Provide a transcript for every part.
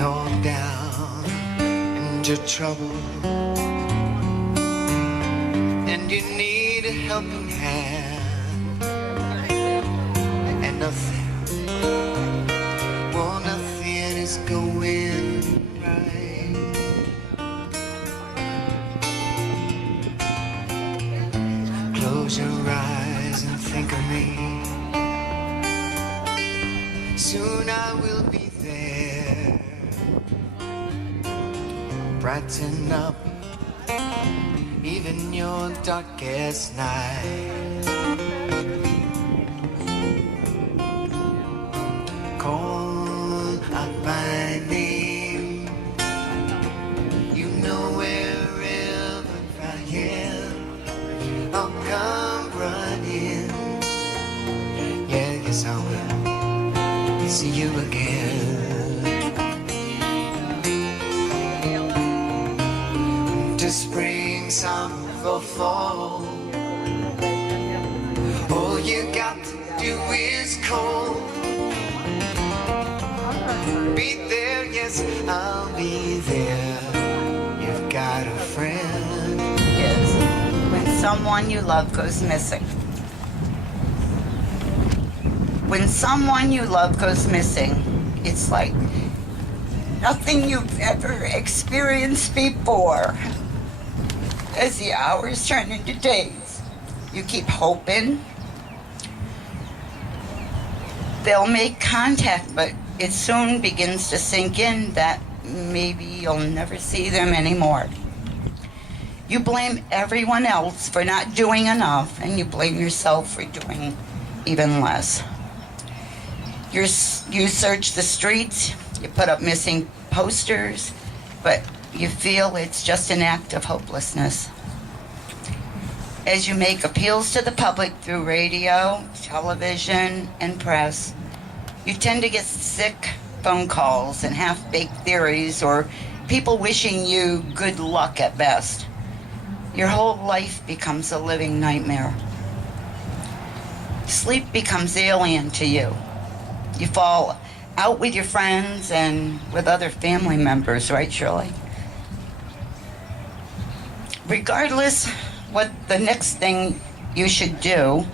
you're down into trouble and you need a helping hand, and nothing, well, nothing is going right. Close your eyes and think of me. Soon I will be there. Brighten up even your darkest night. Call out my name. You know wherever I am, I'll come running. Yeah, yes I will see you again. To spring, summer, or fall, all you got to do is call. Be there, yes, I'll be there. You've got a friend. Is when someone you love goes missing. When someone you love goes missing, it's like nothing you've ever experienced before. As the hours turn into days, you keep hoping they'll make contact, but it soon begins to sink in that maybe you'll never see them anymore. You blame everyone else for not doing enough, and you blame yourself for doing even less. You search the streets, you put up missing posters, but you feel it's just an act of hopelessness. As you make appeals to the public through radio, television, and press, you tend to get sick phone calls and half-baked theories or people wishing you good luck at best. Your whole life becomes a living nightmare. Sleep becomes alien to you. You fall out with your friends and with other family members, right, Shirley? Regardless what the next thing you should do,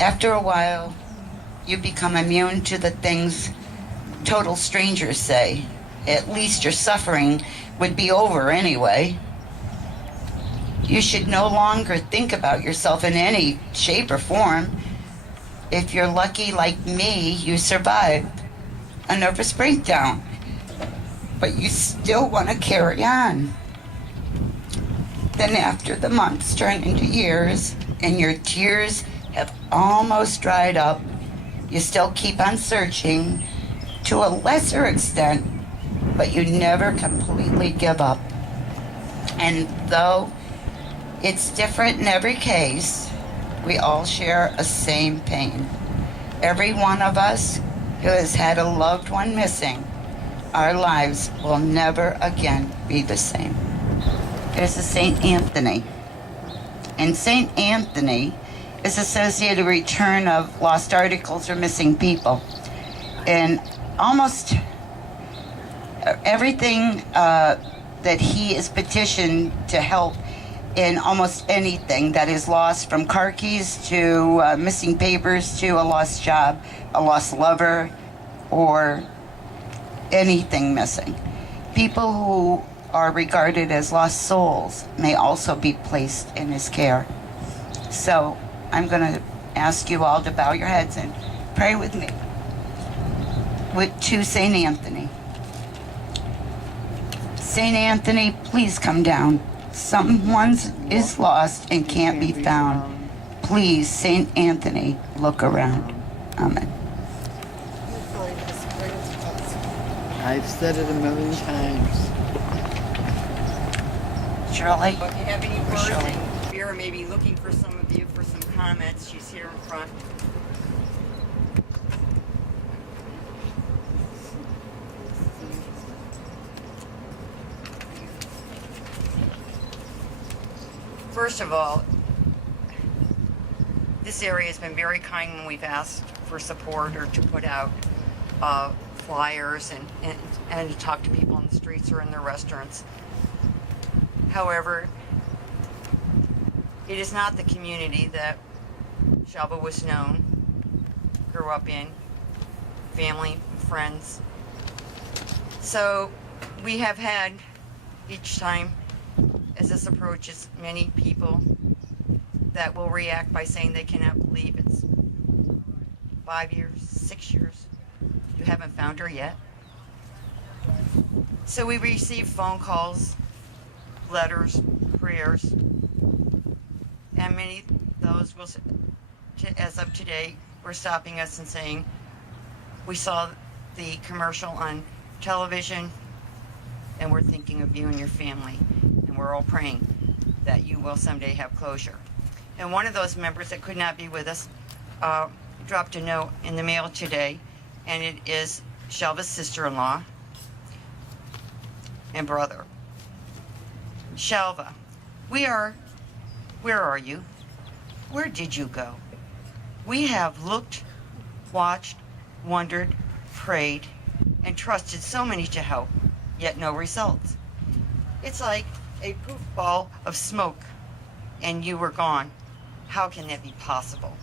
after a while, you become immune to the things total strangers say. At least your suffering would be over anyway. You should no longer think about yourself in any shape or form. If you're lucky like me, you survived a nervous breakdown, but you still want to carry on. Then after the months turn into years and your tears have almost dried up, you still keep on searching to a lesser extent, but you never completely give up. And though it's different in every case, we all share a same pain. Every one of us who has had a loved one missing, our lives will never again be the same. There's a St. Anthony. And St. Anthony is associated with return of lost articles or missing people. And almost everything that he is petitioned to help in almost anything that is lost, from car keys to missing papers to a lost job, a lost lover, or anything missing. People who are regarded as lost souls may also be placed in his care. So I'm going to ask you all to bow your heads and pray with me to St. Anthony. St. Anthony, please come down. Someone is lost and can't be found. Please, St. Anthony, look around. Amen. I've said it a million times. Shirley? If you have any words, Shirley. and Vera may be looking for some of you for some comments. She's here in front. First of all, this area has been very kind when we've asked for support or to put out flyers and to talk to people on the streets or in their restaurants. However, it is not the community that Shelva was known, grew up in, family, friends. So we have had each time as this approaches many people that will react by saying they cannot believe it's 5 years, 6 years. You haven't found her yet. So we receive phone calls, letters, prayers, and many of those will, as of today, were stopping us and saying, we saw the commercial on television and we're thinking of you and your family, and we're all praying that you will someday have closure. And one of those members that could not be with us dropped a note in the mail today, and it is Shelva's sister-in-law and brother. Shelva, where are you? Where did you go? We have looked, watched, wondered, prayed, and trusted so many to help, yet no results. It's like a poof ball of smoke, and you were gone. How can that be possible?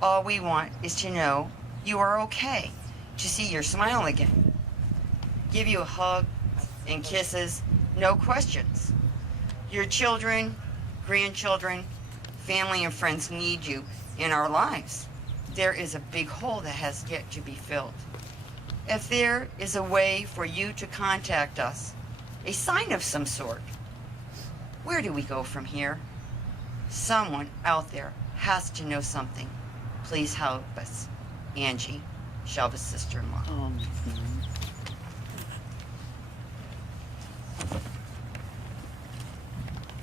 All we want is to know you are okay, to see your smile again, give you a hug and kisses, no questions. Your children, grandchildren, family, and friends need you in our lives. There is a big hole that has yet to be filled. If there is a way for you to contact us, a sign of some sort, where do we go from here? Someone out there has to know something. Please help us. Angie, Shelva's sister-in-law. Oh,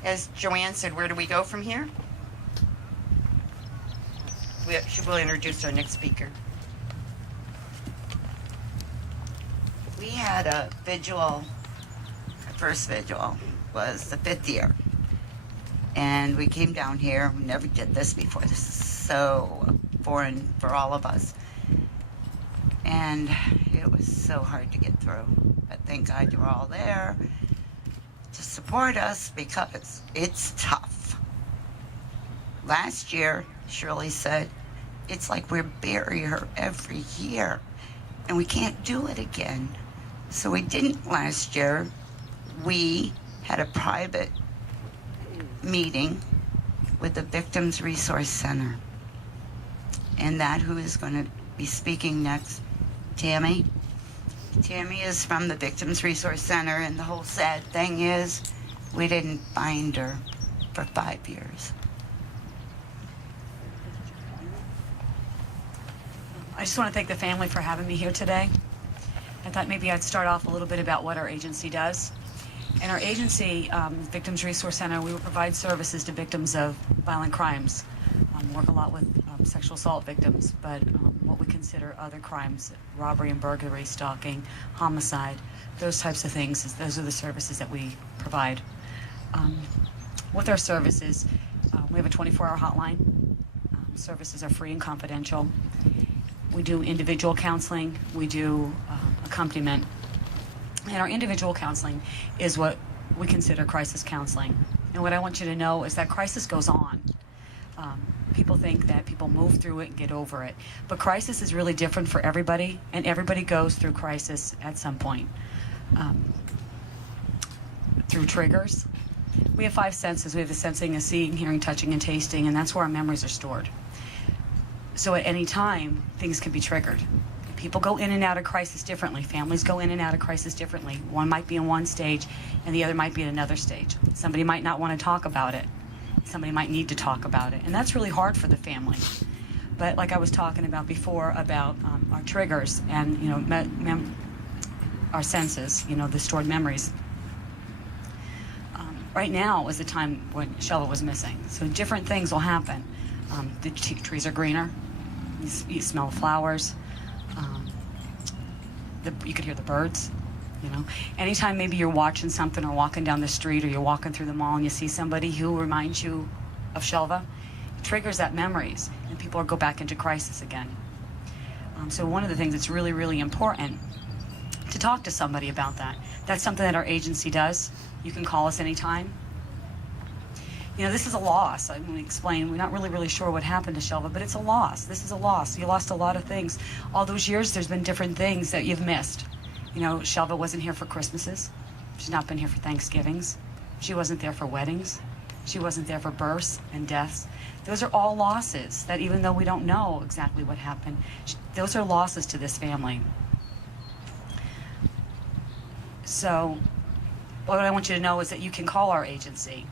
As Joanne said, where do we go from here? She will introduce our next speaker. We had a vigil, our first vigil was the 5th year. And we came down here, we never did this before. This is so foreign for all of us. And it was so hard to get through. But thank God you were all there to support us because it's tough. Last year, Shirley said, it's like we bury her every year and we can't do it again. So we didn't last year. We had a private meeting with the Victims Resource Center. And that who is going to be speaking next, Tammy. Tammy is from the Victims Resource Center, and the whole sad thing is we didn't find her for 5 years. I just want to thank the family for having me here today. I thought maybe I'd start off a little bit about what our agency does. In our agency, Victims Resource Center, we will provide services to victims of violent crimes. Work a lot with sexual assault victims, but what we consider other crimes, robbery and burglary, stalking, homicide, those types of things, those are the services that we provide. With our services, we have a 24-hour hotline. Services are free and confidential. We do individual counseling. We do accompaniment. And our individual counseling is what we consider crisis counseling. And what I want you to know is that crisis goes on. People think that people move through it and get over it. But crisis is really different for everybody, and everybody goes through crisis at some point. Through triggers. We have 5 senses. We have the sensing of seeing, hearing, touching, and tasting, and that's where our memories are stored. So at any time, things can be triggered. People go in and out of crisis differently. Families go in and out of crisis differently. One might be in one stage, and the other might be in another stage. Somebody might not want to talk about it. Somebody might need to talk about it, and that's really hard for the family. But like I was talking about before about our triggers and our senses, the stored memories. Right now is the time when Shelva was missing, so different things will happen. The trees are greener. You smell the flowers. You could hear the birds. Anytime maybe you're watching something or walking down the street or you're walking through the mall and you see somebody who reminds you of Shelva, it triggers that memories, and people go back into crisis again. So one of the things that's really, really important to talk to somebody about that. That's something that our agency does. You can call us anytime. You know, this is a loss. I'm going to explain. We're not really sure what happened to Shelva, but it's a loss. This is a loss. You lost a lot of things. All those years, there's been different things that you've missed. You know, Shelva wasn't here for Christmases. She's not been here for Thanksgivings. She wasn't there for weddings. She wasn't there for births and deaths. Those are all losses that even though we don't know exactly what happened, those are losses to this family. So what I want you to know is that you can call our agency.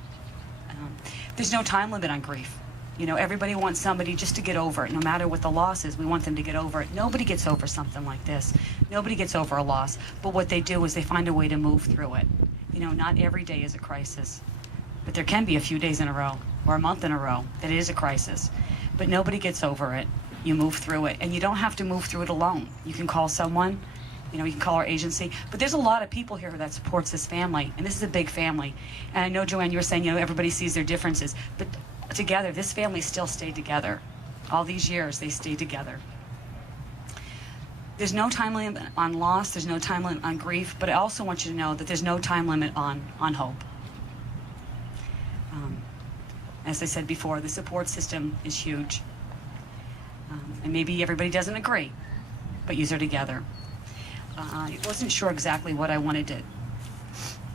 There's no time limit on grief. You know, everybody wants somebody just to get over it. No matter what the loss is, we want them to get over it. Nobody gets over something like this. Nobody gets over a loss. But what they do is they find a way to move through it. You know, not every day is a crisis. But there can be a few days in a row or a month in a row that it is a crisis. But nobody gets over it. You move through it. And you don't have to move through it alone. You can call someone. You know, you can call our agency. But there's a lot of people here that supports this family. And this is a big family. And I know, Joanne, you were saying, you know, everybody sees their differences. But together, this family still stayed together. All these years, they stayed together. There's no time limit on loss. There's no time limit on grief. But I also want you to know that there's no time limit on hope. As I said before, the support system is huge. And maybe everybody doesn't agree, but you're together. I wasn't sure exactly what I wanted to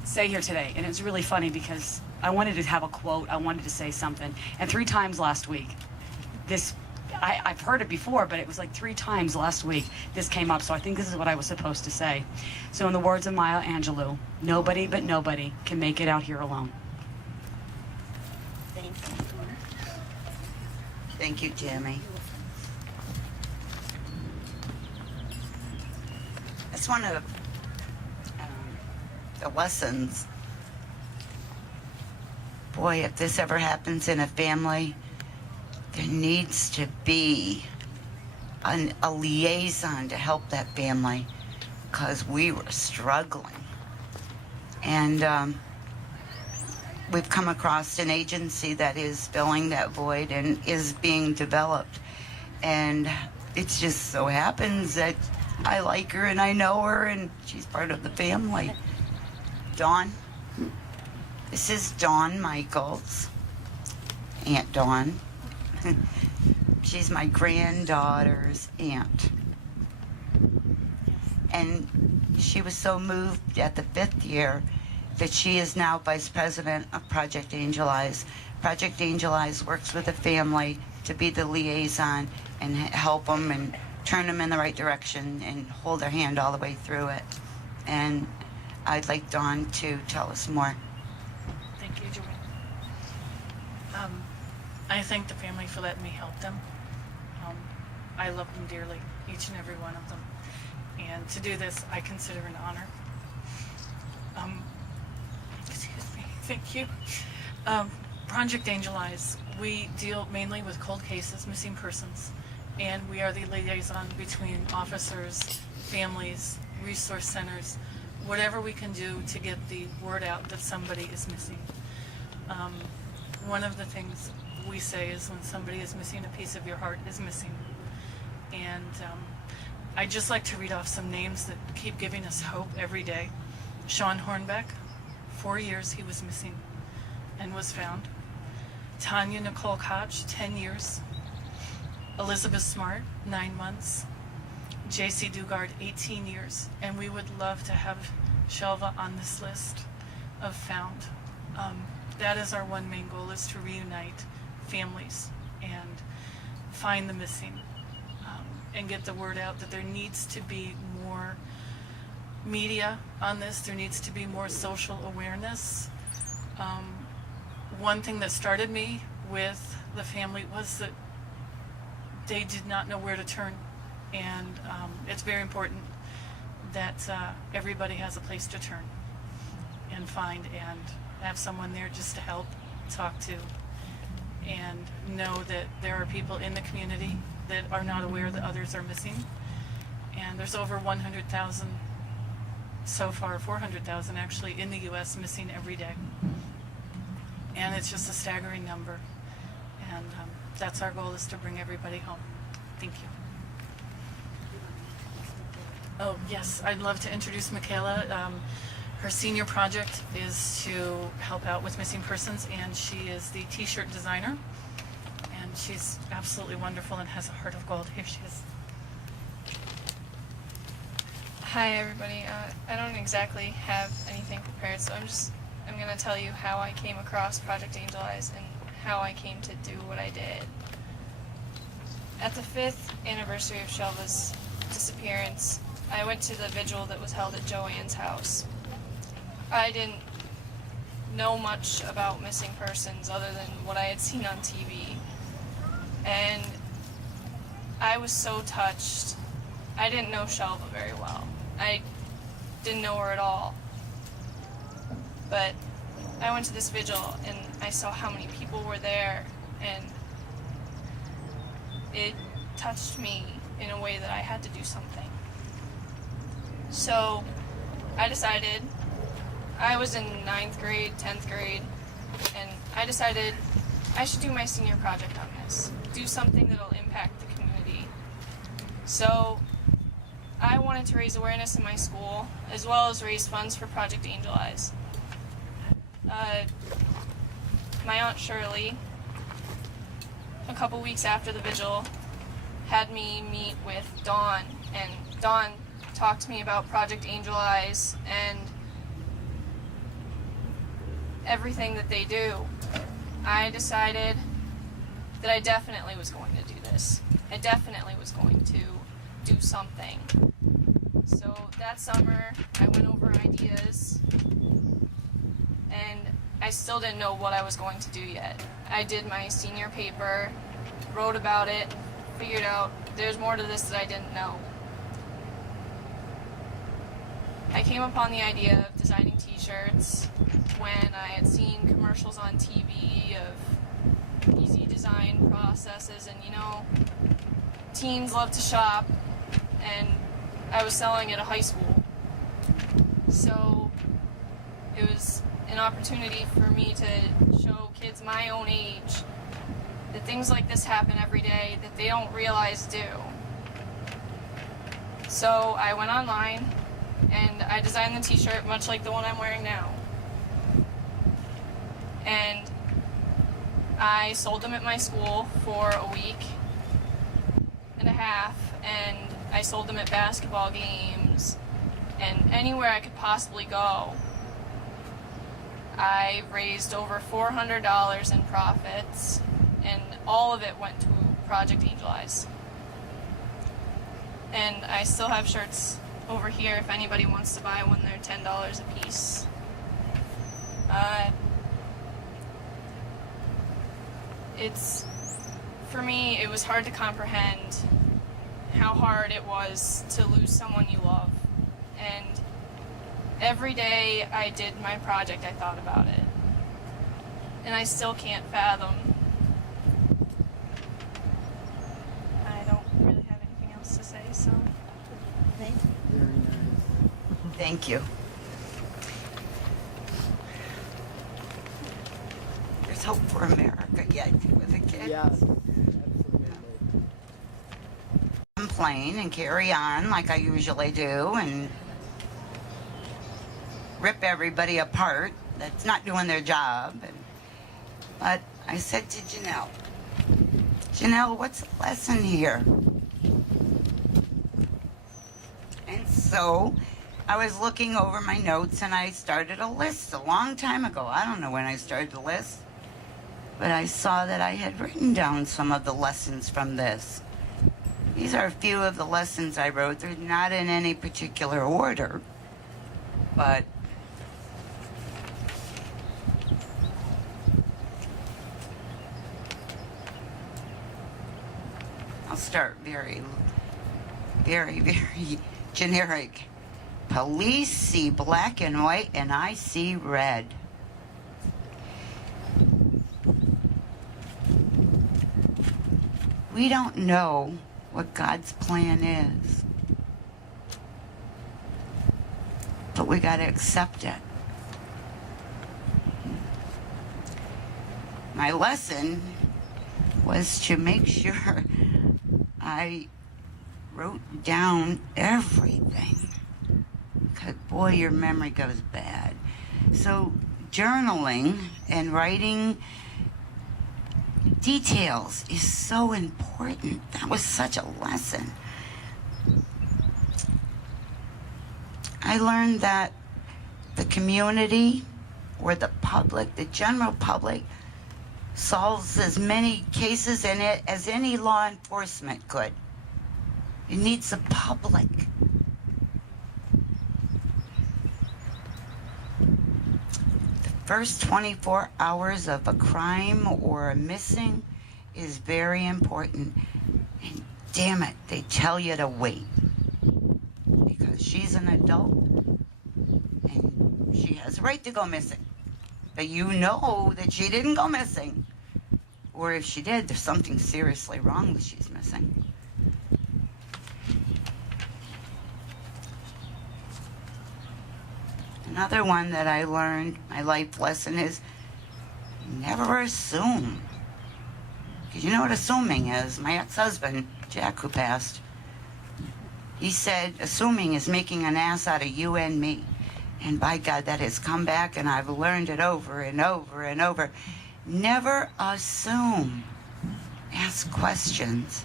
say here today, and it was really funny because I wanted to have a quote, I wanted to say something, and 3 times last week, I've heard it before, but it was like 3 times last week this came up, so I think this is what I was supposed to say. So in the words of Maya Angelou, nobody but nobody can make it out here alone. Thank you, Tammy. That's one of the lessons. Boy, if this ever happens in a family, there needs to be a liaison to help that family because we were struggling. And we've come across an agency that is filling that void and is being developed. And it just so happens that I like her and I know her and she's part of the family. Dawn. This is Dawn Michaels. Aunt Dawn. She's my granddaughter's aunt. And she was so moved at the 5th year that she is now vice president of Project Angel Eyes. Project Angel Eyes works with the family to be the liaison and help them and turn them in the right direction and hold their hand all the way through it. And I'd like Dawn to tell us more. Thank you, Joanne. I thank the family for letting me help them. I love them dearly, each and every one of them. And to do this, I consider an honor. Excuse me, thank you. Project Angel Eyes, we deal mainly with cold cases, missing persons, and we are the liaison between officers, families, resource centers, whatever we can do to get the word out that somebody is missing. One of the things we say is when somebody is missing, a piece of your heart is missing. And I'd just like to read off some names that keep giving us hope every day. Sean Hornbeck, 4 years he was missing and was found. Tanya Nicole Koch, 10 years. Elizabeth Smart, 9 months. J.C. Dugard, 18 years. And we would love to have Shelva on this list of found. That is our one main goal, is to reunite families and find the missing, and get the word out that there needs to be more media on this. There needs to be more social awareness. One thing that started me with the family was that they did not know where to turn, and it's very important that everybody has a place to turn and find and have someone there just to help, talk to, and know that there are people in the community that are not aware that others are missing. And there's over 100,000 so far, 400,000 actually, in the U.S. missing every day. And it's just a staggering number. And that's our goal, is to bring everybody home. Thank you. Oh, yes, I'd love to introduce Michaela. Her senior project is to help out with missing persons, and she is the t-shirt designer. And she's absolutely wonderful and has a heart of gold. Here she is. Hi everybody. I don't exactly have anything prepared, so I'm going to tell you how I came across Project Angel Eyes and how I came to do what I did. At the 5th anniversary of Shelva's disappearance, I went to the vigil that was held at Joanne's house. I didn't know much about missing persons other than what I had seen on TV. And I was so touched. I didn't know Shelva very well. I didn't know her at all. But I went to this vigil and I saw how many people were there, and it touched me in a way that I had to do something. So I decided, I was in 9th grade, 10th grade, and I decided I should do my senior project on this. Do something that'll impact the community. So I wanted to raise awareness in my school, as well as raise funds for Project Angel Eyes. My Aunt Shirley, a couple weeks after the vigil, had me meet with Dawn, and Dawn talked to me about Project Angel Eyes and everything that they do. I decided that I definitely was going to do this. I definitely was going to do something. So that summer, I went over ideas, and I still didn't know what I was going to do yet. I did my senior paper, wrote about it, figured out there's more to this that I didn't know. I came upon the idea of designing t-shirts when I had seen commercials on TV of easy design processes, and teens love to shop, and I was selling at a high school. So it was an opportunity for me to show kids my own age that things like this happen every day that they don't realize do. So I went online and I designed the t-shirt much like the one I'm wearing now. And I sold them at my school for a week and a half, and I sold them at basketball games and anywhere I could possibly go. I raised over $400 in profits, and all of it went to Project Angel Eyes. And I still have shirts over here if anybody wants to buy one. They're $10 a piece. For me, it was hard to comprehend how hard it was to lose someone you love. And every day I did my project, I thought about it. And I still can't fathom. I don't really have anything else to say, so Very nice. Thank you. There's hope for America yet with the kids. Yes, absolutely. Complain and carry on like I usually do and rip everybody apart that's not doing their job. But I said to Janelle, what's the lesson here? And so I was looking over my notes and I started a list a long time ago. I don't know when I started the list, but I saw that I had written down some of the lessons from this. These are a few of the lessons I wrote. They're not in any particular order, but I'll start very, very, very generic. Police see black and white, and I see red. We don't know what God's plan is, but we got to accept it. My lesson was to make sure I wrote down everything. 'Cause boy, your memory goes bad. So journaling and writing details is so important. That was such a lesson. I learned that the community or the public, the general public, solves as many cases in it as any law enforcement could. It needs the public. The first 24 hours of a crime or a missing is very important. And damn it, they tell you to wait. Because she's an adult and she has a right to go missing. But you know that she didn't go missing. Or if she did, there's something seriously wrong that she's missing. Another one that I learned, my life lesson, is never assume. Because you know what assuming is? My ex-husband, Jack, who passed, he said, assuming is making an ass out of you and me. And by God, that has come back, and I've learned it over and over and over. Never assume. Ask questions.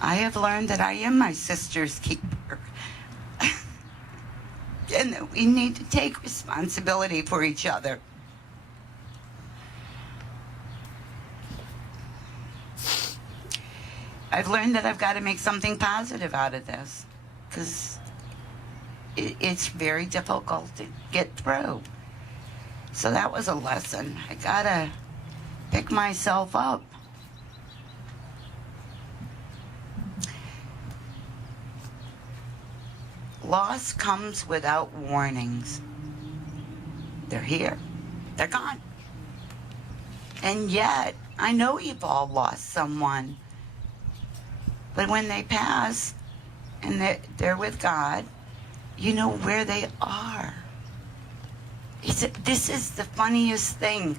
I have learned that I am my sister's keeper. And that we need to take responsibility for each other. I've learned that I've got to make something positive out of this, because it's very difficult to get through. So that was a lesson. I gotta pick myself up. Loss comes without warnings. They're here. They're gone. And yet, I know you've all lost someone. But when they pass and they're with God, you know where they are. This is the funniest thing.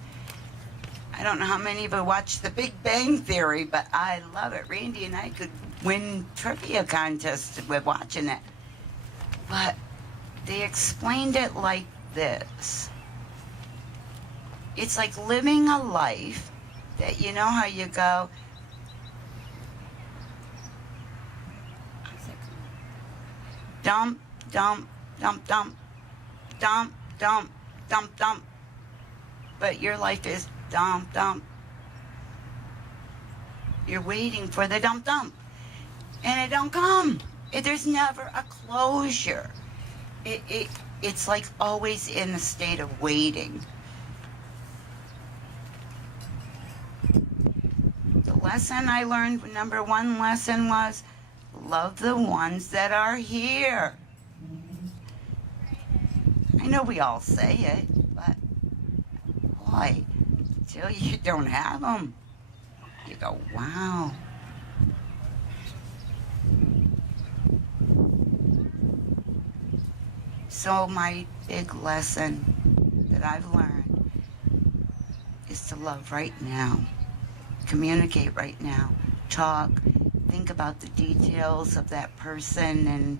I don't know how many of you watch The Big Bang Theory, but I love it. Randy and I could win trivia contests with watching it. But they explained it like this. It's like living a life that, you know how you go, dump, dump, dump, dump, dump, dump, dump, dump. But your life is dump, dump. You're waiting for the dump, dump. And it don't come. There's never a closure. It's like always in the state of waiting. The lesson I learned, number one lesson was, love the ones that are here. I know we all say it, but boy, till you don't have them, you go, wow. So my big lesson that I've learned is to love right now, communicate right now, talk, think about the details of that person,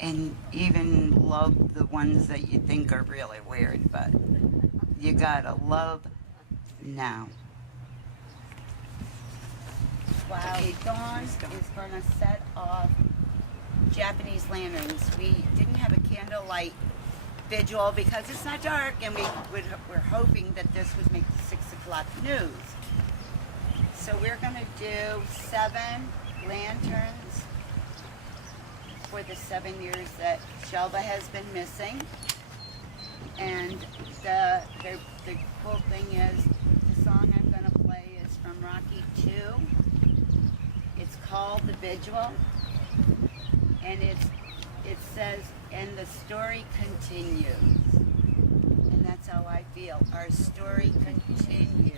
and even love the ones that you think are really weird, but you gotta love now. Wow, okay, Dawn is gonna set off Japanese lanterns. We didn't have a candlelight vigil because it's not dark, and we're hoping that this would make the 6 o'clock news. So we're gonna do 7 lanterns for the 7 years that Shelva has been missing. And the cool thing is, the song I'm gonna play is from Rocky 2. It's called The Vigil. And it says, and the story continues. And that's how I feel. Our story continues.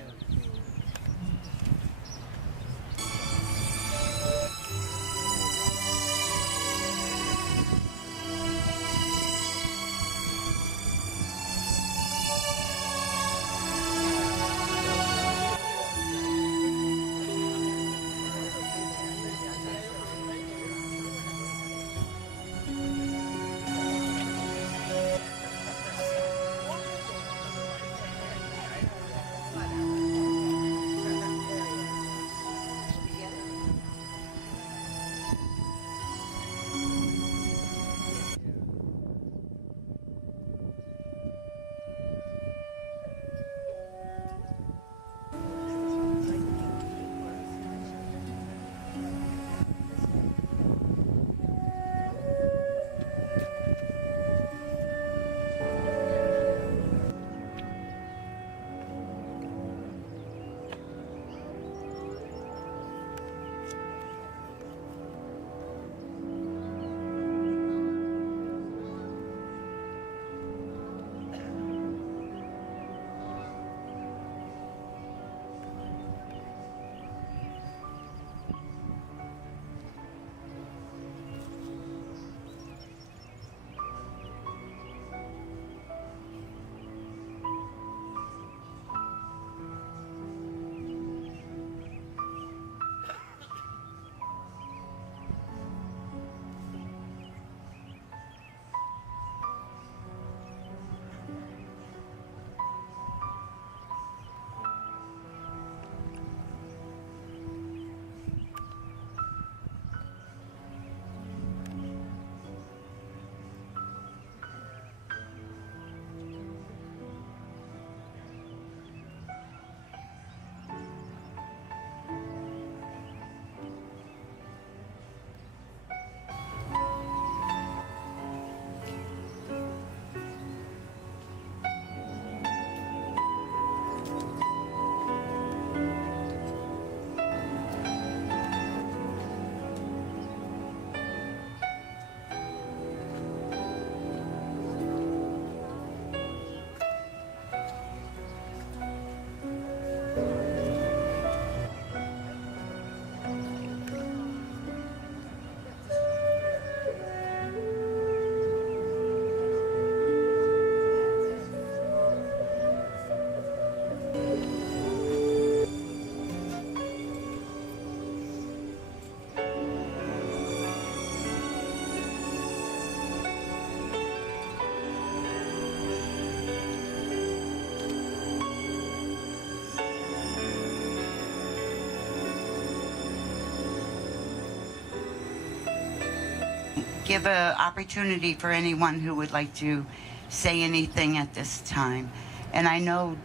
give an opportunity for anyone who would like to say anything at this time. And I know,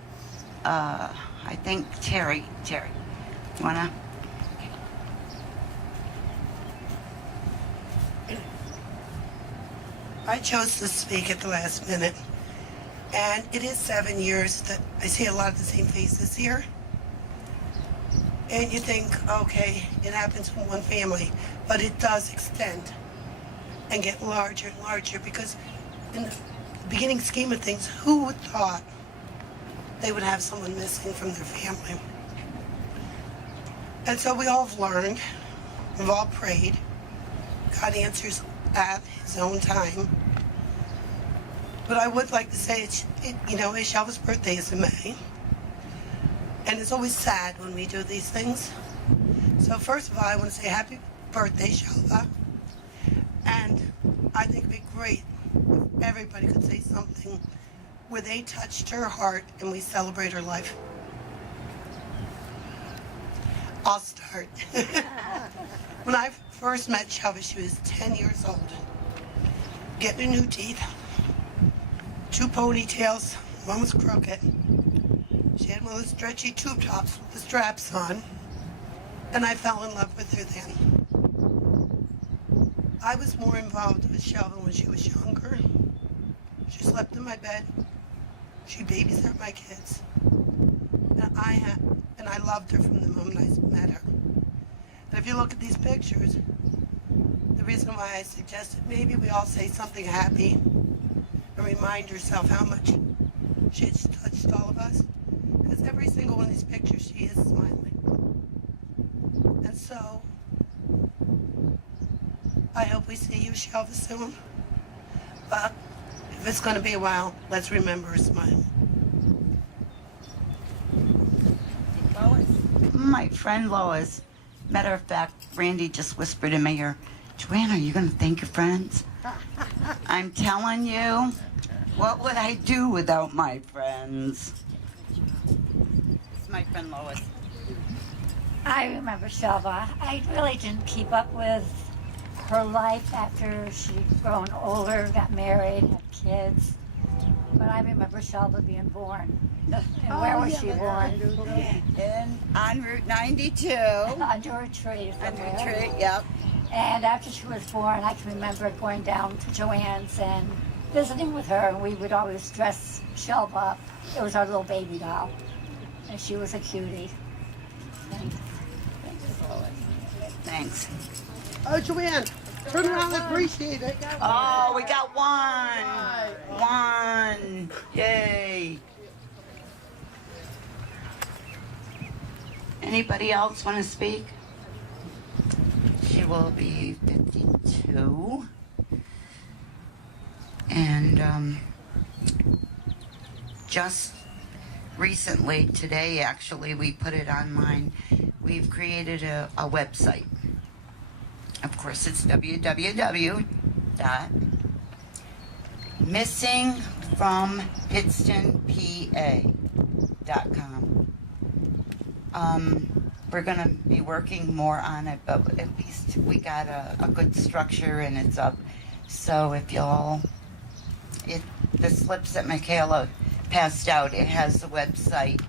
I think Terry, you wanna? I chose to speak at the last minute. And it is 7 years that I see a lot of the same faces here. And you think, okay, it happens in one family, but it does extend and get larger and larger, because in the beginning scheme of things, who would thought they would have someone missing from their family? And so we all have learned, we've all prayed. God answers at his own time. But I would like to say, Shelva's birthday is in May. And it's always sad when we do these things. So first of all, I want to say happy birthday, Shelva. And I think it'd be great if everybody could say something where they touched her heart and we celebrate her life. I'll start. When I first met Shelva, she was 10 years old. Getting her new teeth. 2 ponytails, one was crooked. She had one of those stretchy tube tops with the straps on. And I fell in love with her then. I was more involved with Shelva when she was younger. She slept in my bed. She babysat my kids. And I loved her from the moment I met her. And if you look at these pictures, the reason why I suggested maybe we all say something happy and remind yourself how much she has touched all of us. Because every single one of these pictures, she is smiling. And so, I hope we see you, Shelva, soon. But if it's going to be a while, let's remember her smile. My friend Lois. Matter of fact, Randy just whispered in my ear, Joanne, are you going to thank your friends? I'm telling you, what would I do without my friends? It's my friend Lois. I remember Shelva. I really didn't keep up with her life after she'd grown older, got married, had kids. But I remember Shelva being born. And where was she born? On Route 92. Under a tree somewhere. Under a tree, yep. And after she was born, I can remember going down to Joanne's and visiting with her. And we would always dress Shelva up. It was our little baby doll. And she was a cutie. Thanks. Thanks. Oh, Joanne, turn around and appreciate it. Oh, we got one. One. Yay. Anybody else want to speak? She will be 52. And just recently, today actually, we put it online. We've created a website. Of course, it's www.missingfrompittstonpa.com. We're going to be working more on it, but at least we got a good structure and it's up. So if y'all, the slips that Michaela passed out, it has the website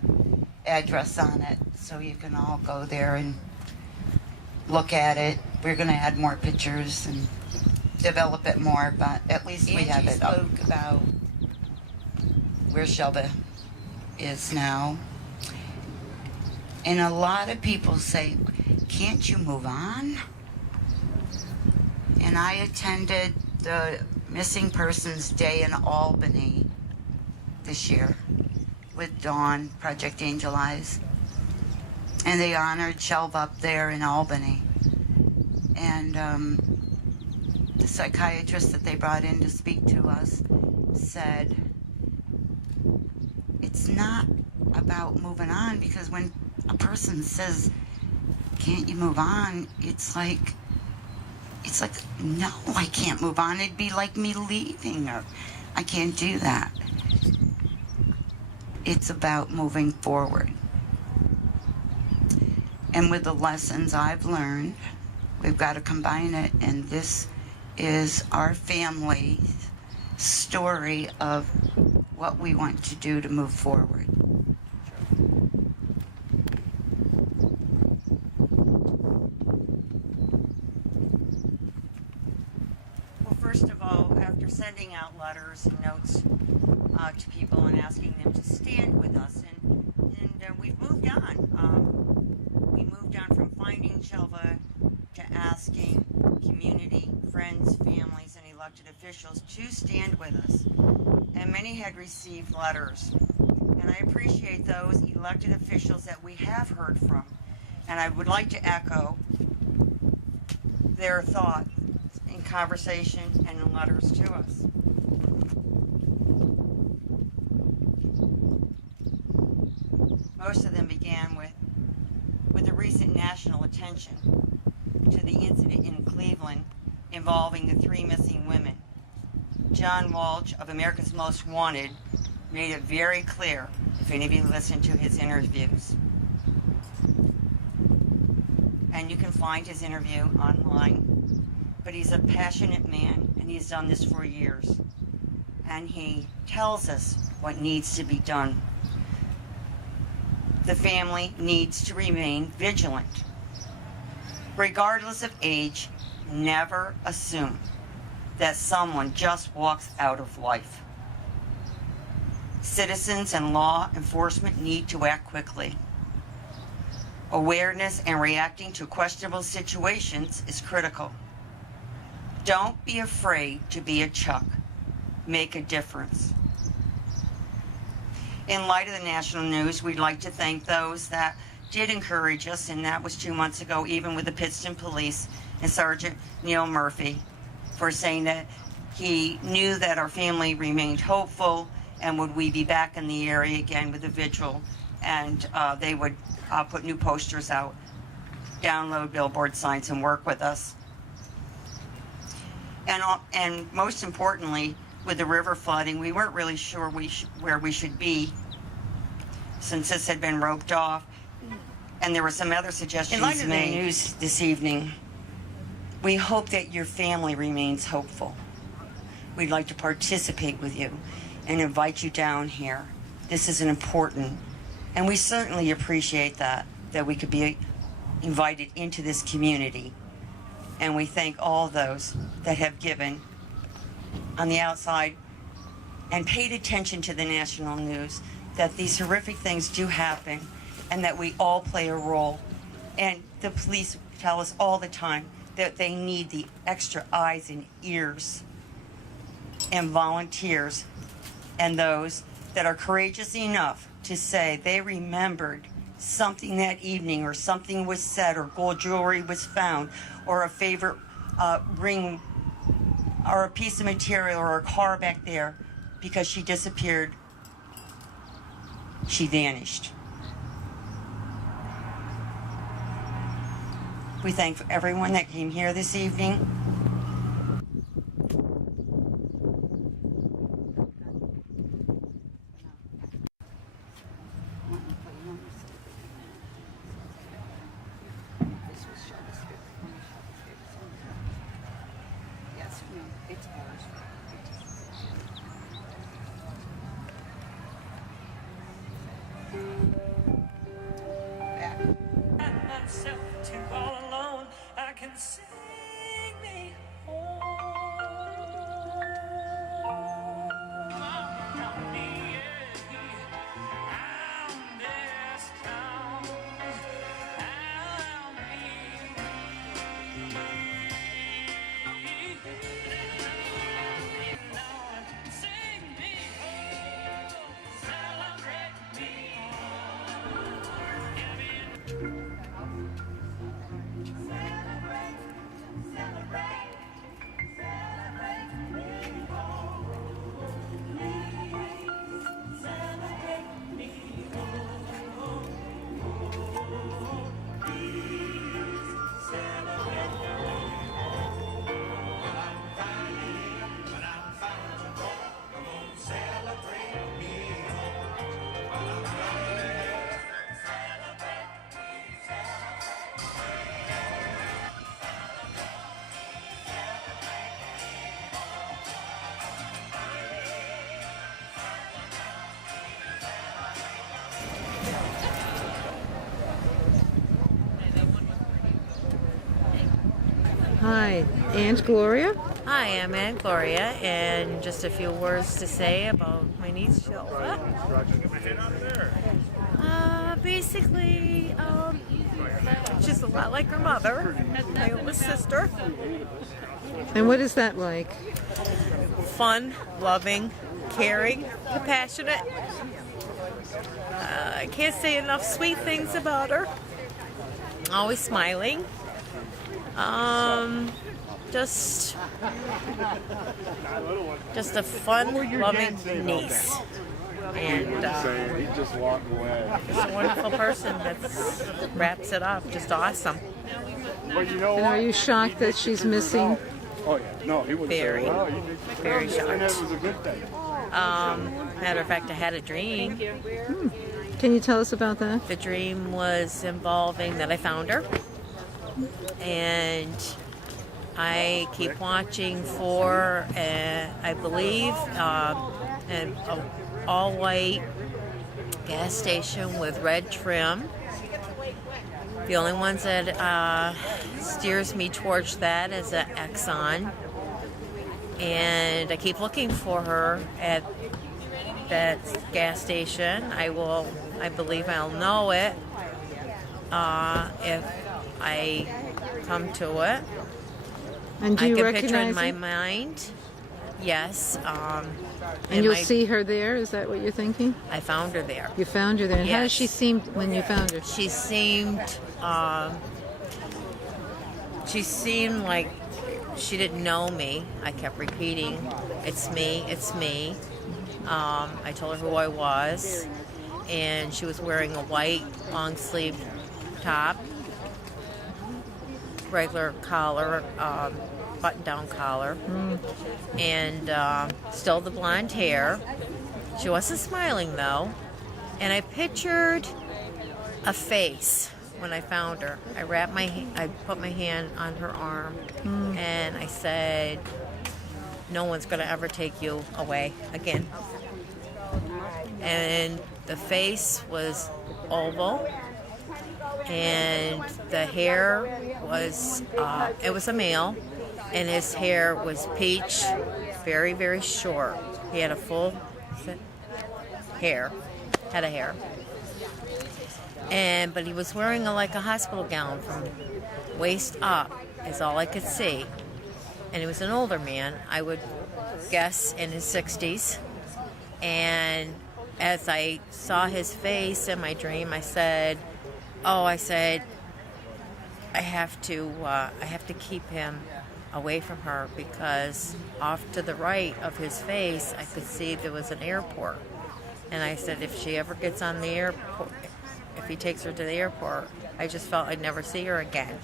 address on it, so you can all go there and look at it. We're going to add more pictures and develop it more, but at least we have it up. Spoke about where Shelva is now. And a lot of people say, can't you move on? And I attended the Missing Persons Day in Albany this year with Dawn, Project Angel Eyes. And they honored Shelva up there in Albany. And the psychiatrist that they brought in to speak to us said, it's not about moving on, because when a person says, can't you move on? It's like, no, I can't move on. It'd be like me leaving her. I can't do that. It's about moving forward. And with the lessons I've learned, we've got to combine it, and this is our family's story of what we want to do to move forward. Well, first of all, after sending out letters and notes to people and asking them to stand with us, and we've moved on. We moved on from finding Shelva to asking community, friends, families, and elected officials to stand with us. And many had received letters. And I appreciate those elected officials that we have heard from. And I would like to echo their thoughts in conversation and in letters to us. Most of them began with the recent national attention to the incident in Cleveland involving the 3 missing women. John Walsh of America's Most Wanted made it very clear, if any of you listened to his interviews. And you can find his interview online. But he's a passionate man, and he's done this for years. And he tells us what needs to be done. The family needs to remain vigilant. Regardless of age, never assume that someone just walks out of life. Citizens and law enforcement need to act quickly. Awareness and reacting to questionable situations is critical. Don't be afraid to be a Chuck. Make a difference. In light of the national news, we'd like to thank those that did encourage us, and that was 2 months ago, even with the Pittston Police and Sergeant Neil Murphy, for saying that he knew that our family remained hopeful and would we be back in the area again with the Vigil, and they would put new posters out, download billboard signs, and work with us. And most importantly, with the river flooding, we weren't really sure where we should be since this had been roped off. And there were some other suggestions made. In light of the news this evening, we hope that your family remains hopeful. We'd like to participate with you and invite you down here. This is an important, and we certainly appreciate that we could be invited into this community. And we thank all those that have given on the outside and paid attention to the national news, that these horrific things do happen and that we all play a role. And the police tell us all the time that they need the extra eyes and ears and volunteers and those that are courageous enough to say they remembered something that evening, or something was said, or gold jewelry was found, or a favorite ring, or a piece of material, or a car back there, because she disappeared. She vanished. We thank everyone that came here this evening. Hi, Aunt Gloria. Hi, I'm Aunt Gloria, and just a few words to say about my niece Shelva. Basically, she's a lot like her mother, my oldest sister. And what is that like? Fun, loving, caring, compassionate. I can't say enough sweet things about her. Always smiling. Just a fun, loving niece. And just a wonderful person that wraps it up. Just awesome. And are you shocked that she's missing? Oh yeah, no, he wouldn't. Very, very And shocked. that was a good thing. Matter of fact, I had a dream. Can you tell us about that? The dream was involving that I found her, and I keep watching for, I believe, an all-white gas station with red trim. The only ones that steers me towards that is an Exxon, and I keep looking for her at that gas station. I believe I'll know it if I come to it. And do I you can recognize picture in my her? mind. Yes. And you'll see her there? Is that what you're thinking? I found her there. You found her there. And how does Yes. she seem when you found her? She seemed like she didn't know me. I kept repeating, "It's me, it's me." I told her who I was, and she was wearing a white long sleeve top, regular collar, button down collar, and still the blonde hair. She wasn't smiling though, and I pictured a face when I found her. I put my hand on her arm, and I said, "No one's going to ever take you away again." And the face was oval, and the hair was, it was a male, and his hair was peach, very, very short. He had a full head of hair. But he was wearing like a hospital gown from waist up, is all I could see. And he was an older man, I would guess in his 60s. And as I saw his face in my dream, I said, I have to keep him away from her, because off to the right of his face, I could see there was an airport. And I said, if she ever gets on the airport, if he takes her to the airport, I just felt I'd never see her again.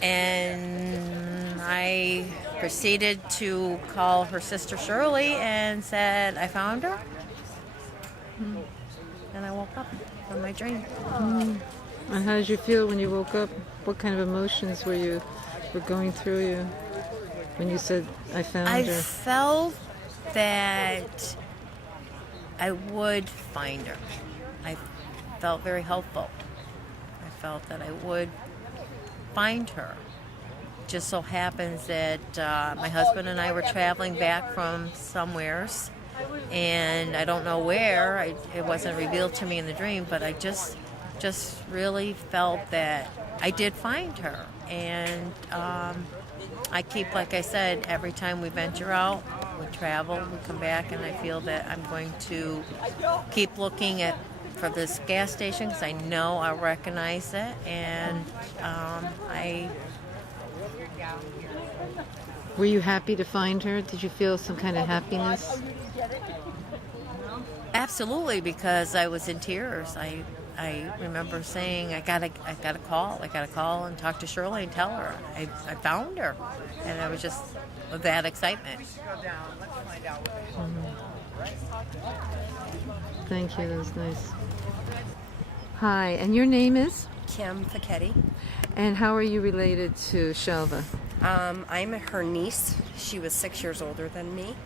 And I proceeded to call her sister Shirley and said, I found her. And I woke up from my dream. And how did you feel when you woke up? What kind of emotions were going through you when you said, I found I her? felt that I would find her. I felt very hopeful. I felt that I would find her. Just so happens that my husband and I were traveling back from somewheres, and I don't know where. It wasn't revealed to me in the dream, but I just really felt that I did find her. And I keep, like I said, every time we venture out, we travel, we come back, and I feel that I'm going to keep looking for this gas station, because I know I'll recognize it. And Were you happy to find her? Did you feel some kind of happiness? Absolutely, because I was in tears. I remember saying, I gotta call and talk to Shirley and tell her I found her. And I was just with that excitement. Thank you, that was nice. Hi, and your name is? Kim Facchetti. And how are you related to Shelva? I'm her niece. She was 6 years older than me,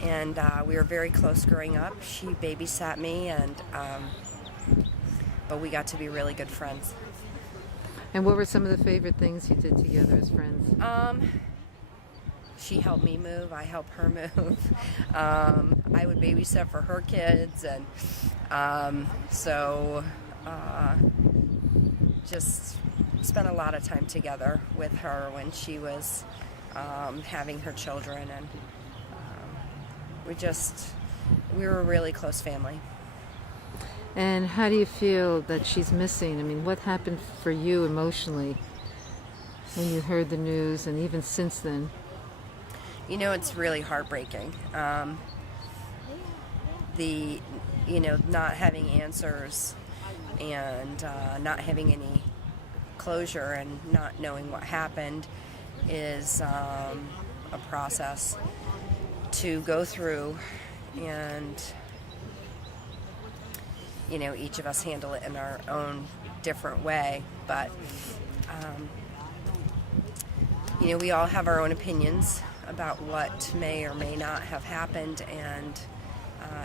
and we were very close growing up. She babysat me, and but we got to be really good friends. And what were some of the favorite things you did together as friends? She helped me move. I helped her move. I would babysit for her kids, and just spent a lot of time together with her when she was having her children, and we were a really close family. And how do you feel that she's missing? I mean, what happened for you emotionally when you heard the news, and even since then? You know, it's really heartbreaking. Not having answers and not having any closure and not knowing what happened is a process to go through, and each of us handle it in our own different way, but we all have our own opinions about what may or may not have happened, and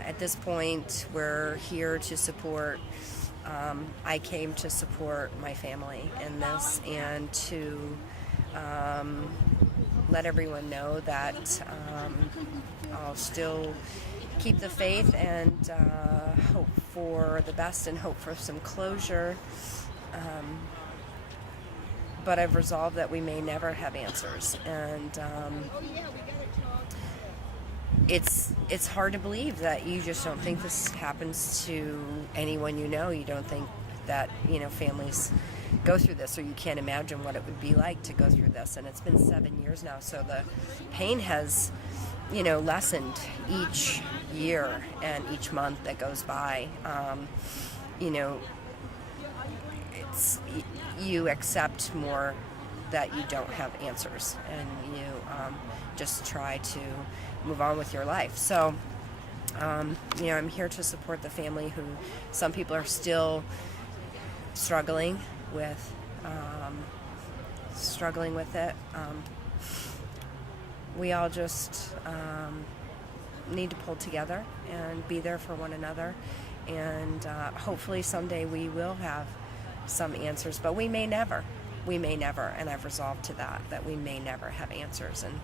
at this point we're here to support. I came to support my family in this, and to let everyone know that I'll still keep the faith and hope for the best and hope for some closure. But I've resolved that we may never have answers, and it's hard to believe that you just don't think this happens to anyone you know. You don't think that families go through this, or you can't imagine what it would be like to go through this. And it's been 7 years now, so the pain has lessened each year and each month that goes by. You accept more that you don't have answers, and you just try to move on with your life. So I'm here to support the family, who some people are still struggling with it. We all just need to pull together and be there for one another, and hopefully someday we will have some answers, but we may never, and I've resolved to that we may never have answers. And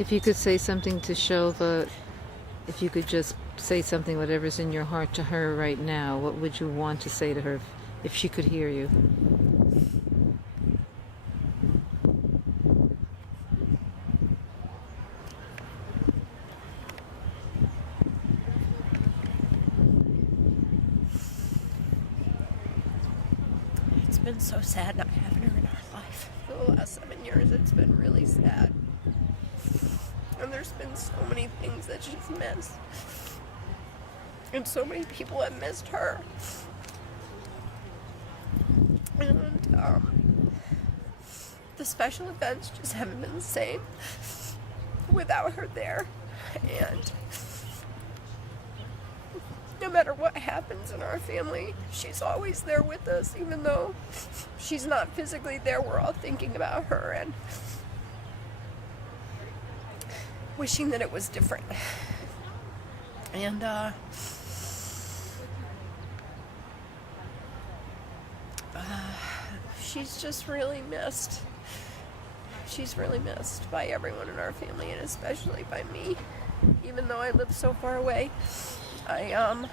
if you could say something to Shelva, if you could just say something, whatever's in your heart, to her right now, what would you want to say to her if she could hear you? It's been so sad not having her in our life for the last 7 years. It's been really sad. And there's been so many things that she's missed. And so many people have missed her. And the special events just haven't been the same without her there. And no matter what happens in our family, she's always there with us. Even though she's not physically there, we're all thinking about her and wishing that it was different. And she's just really missed. She's really missed by everyone in our family, and especially by me. Even though I live so far away, I'm